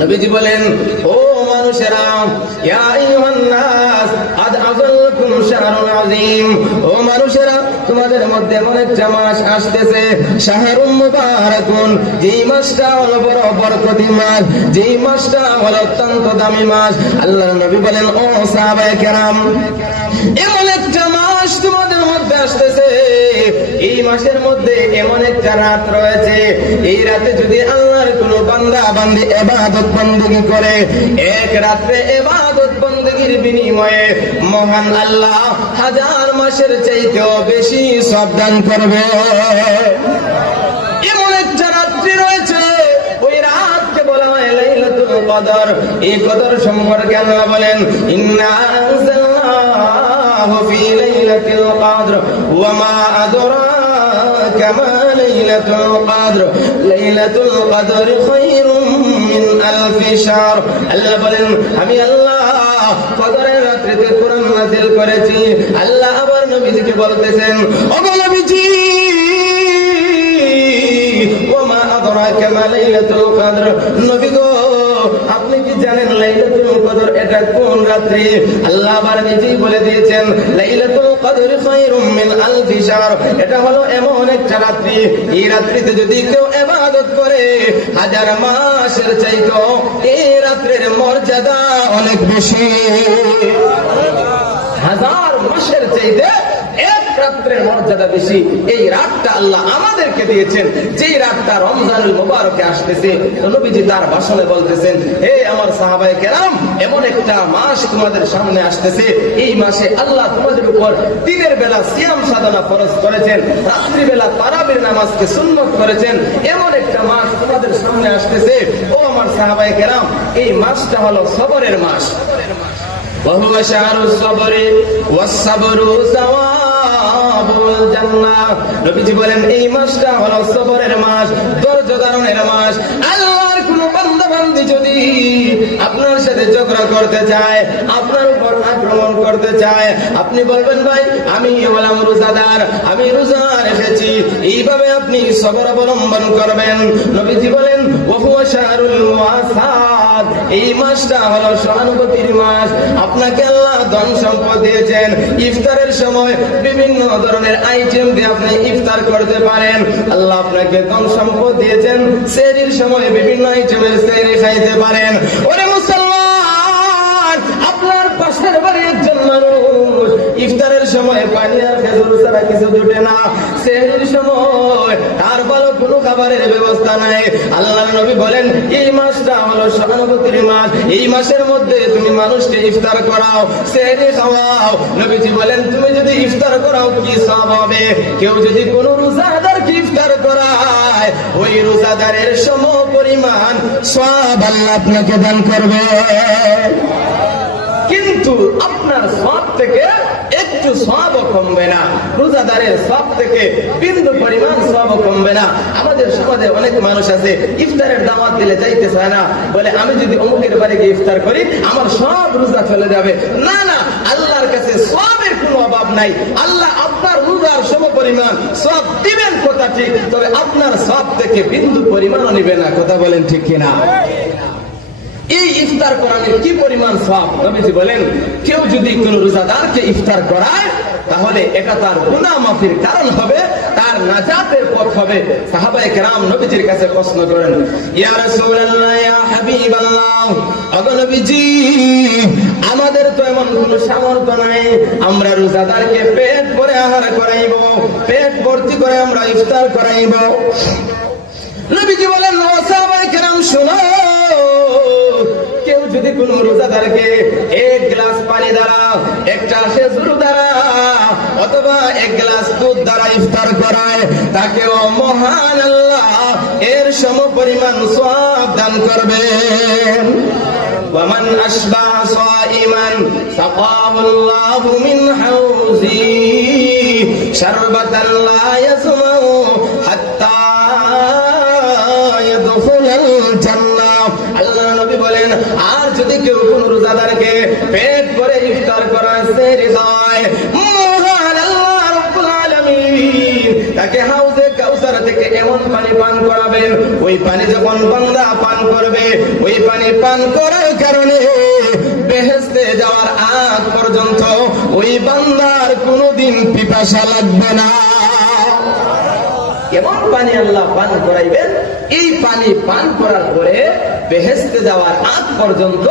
নবীজি বলেন, ও মানুষেরা, ইয়া আইয়ুহান নাস আদ আযাল্লাকুম শাহরুন আযীম, ও মানুষেরা, তোমাদের মধ্যে এমন একটা মাস আসতেছে, শাহরুন মুবারাকুন, যেই মাসটা হলো বড় বরকতি মাস, যেই মাসটা হলো অত্যন্ত দামি মাস। আল্লাহর নবী বলেন, ও সাহাবায়ে কেরাম, এমন একটা মাস তোমাদের মধ্যে আসতেছে, এই মাসের মধ্যে এমন একটা রাত রয়েছে, এই রাতে যদি আল্লাহর কোন বান্দা বান্দি ইবাদত বندگی করে, এক রাতে ইবাদত বندگির বিনিময়ে মহান আল্লাহ হাজার মাসের চাইতেও বেশি সওয়াব দান করবে। এমন একটা রাত্রি রয়েছে, ওই রাতকে বলা হয় লাইলাতুল কদর। এই কদর সম্পর্কে আল্লাহ বলেন, ইন্না আনজালনাহু ফি লাইলাতিল কদর ওয়া মা আদরাকা মা লাইলাতুল কদর লাইলাতুল কদর খায়রুম মিন আলফি শাহর। আল্লাহ বলেন, আমি আল্লাহ কদরের রাত্রিতে কোরআন নাযিল করেছি। আল্লাহ আবার নবীজিকে বলতেছেন, ও নবীজি, ওয়া মা আদরাকা মা লাইলাতুল কদর, নবী গো, আপনি কি জানেন লাইলাতুল কদর এটা কোন রাত্রি? আল্লাহ আবার নিজেই বলে দিয়েছেন, লাইলাতুল কদর খায়রুম মিন আলফি শাহর, এটা হলো এমন একটা রাত্রি, এই রাত্রিতে যদি কেউ ইবাদত করে হাজার মাসের চাইতেও এই রাত্রির মর্যাদা অনেক বেশি। হাজার মাসের চাইতে এক রাত্রের মর্যাদা বেশি। এই রাতটা আল্লাহ আমাদেরকে দিয়েছেন, যেই রাতটা রমজানুল মুবারকে আসতেছে। নবীজি তার ভাষণে বলতেছেন, হে আমার সাহাবায়ে কেরাম, এমন একটা মাস তোমাদের সামনে আসতেছে, এই মাসে আল্লাহ তোমাদের উপর দিনের বেলা সিয়াম সাধনা ফরজ করেছেন, রাত্রি বেলা তারাবির নামাজকে সুন্নত করেছেন। এমন একটা মাস তোমাদের সামনে আসতেছে, ও আমার সাহাবায়ে কেরাম, এই মাসটা হলো সবরের মাস। وهو شهر الصبر والصبر সওয়াবুল জান্নাহ। নবীজি বলেন, এই মাসটা হলো সবরের মাস, ধৈর্য ধারণের মাস। আল্লাহর কোন বান্দা বান্দি যদি আপনার সাথে ঝগড়া করতে চায়, আপনার উপর আক্রমণ করতে চায়, আপনি বলবেন, ভাই আমি হলাম রোজাদার, আমি রোজা রেখেছি, এইভাবে আপনি সবর অবলম্বন করবেন। নবীজি বলেন, ওহুয়া শাহরুল মুআসাদ, এই মাসটা হলো সহানুভূতির মাস। আপনাকে আল্লাহ ধন সম্পদ দিয়েছেন, ইফতারের সময় বিভিন্ন ধরনের আইটেম দিয়ে আপনি ইফতার করতে পারেন। আল্লাহ আপনাকে ধন সম্পদ দিয়েছেন, সেহরির সময় বিভিন্ন আইটেমের সেহরি খাইতে পারেন। ওরে মুসলমান, আপনার পাশের বাড়ির একজন মানুষ ইফতারের সময় পানি আর খেজুর ছাড়া কিছু জুটে না, সেহরির সময় তার ভালো কোনো খাবারের ব্যবস্থা নাই। আল্লাহর নবী বলেন, এই মাসটা হলো সহানুভূতির মাস, এই মাসের মধ্যে তুমি মানুষকে ইফতার করাও, সেহরি খাওয়াও। নবীজি বলেন, তুমি যদি ইফতার করাও কি সওয়াব হবে? কেউ যদি কোনো রোজাদারকে ইফতার করায়, ওই রোজাদারের সমপরিমাণ সওয়াব আল্লাহ আপনাকে দান করবে। কিন্তু আপনার সওয়াব থেকে একটু সওয়াবও কমবে না, রোজাদারের সওয়াব থেকে বিন্দু পরিমাণ সওয়াবও কমবে না। আমাদের সমাজে অনেক মানুষ আছে, ইফতারের দাওয়াত দিলে যাইতে চায় না, বলে আমি যদি অমুকের বাড়ি গিয়ে ইফতার করি আমার সব রোজা চলে যাবে। না না, আল্লাহর কাছে সওয়াবের কোনো অভাব নাই। আল্লাহ আপনার রোজার সমপরিমাণ সওয়াব দিবেন কথা ঠিক, তবে আপনার সওয়াব থেকে বিন্দু পরিমাণও নিবে না। কথা বলেন ঠিক কিনা? এই ইফতার করানোর কি পরিমাণ সওয়াব? নবীজি বলেন, কেউ যদি কোন রোজাদারকে ইফতার করায়, তাহলে এটা তার গুনাহ মাফির কারণ হবে, তার নাজাতের পথ হবে। সাহাবায়ে কেরাম নবীজির কাছে প্রশ্ন করেন, ইয়া রাসূলুল্লাহ, ইয়া হাবিবাল্লাহ, ওগো নবীজি, আমাদের তো এমন কোন সামর্থ্য নাই, আমরা রোজাদারকে পেট ভরে আহার করাইব, পেট ভর্তি করে আমরা ইফতার করাইব। নবীজি বলেন, ও সাহাবায়ে কেরাম শুনো, কেউ যদি কোন রোজাদারকে এক গ্লাস পানি দ্বারা, একটা খেজুর দ্বারা অথবা এক গ্লাস দুধ দ্বারা ইফতার করায়, তাকেও মহান আল্লাহ এর সমপরিমাণ সওয়াব দান করবেন। ওয়ামান আশবা সাইমান সাকাহুল্লাহু মিন হাউজি শারবাতান লা ইয়াসমাউ হাত্তা ইয়াদখুলাল জান্নাহ। আল্লাহর নবী বলেন, আর যদি কেউ কোন রোজাদারকে পেট ভরে ইফতার করায়, সেহরি খাওয়ায়, মহান আল্লাহ রাব্বুল আলামিন তাকে হাউজে কাউসার থেকে এমন পানি পানি পান করাবেন। ওই পানি যখন বান্দা পান করবে, ওই পানি পান করার কারণে বেহেশতে যাওয়ার আগ পর্যন্ত ওই বান্দার কোনোদিন পিপাসা লাগবে না। কেমন পানি আল্লাহ পান করাইবেন? এই পানি পান করার পরে বেহেশতে যাওয়ার আগ পর্যন্ত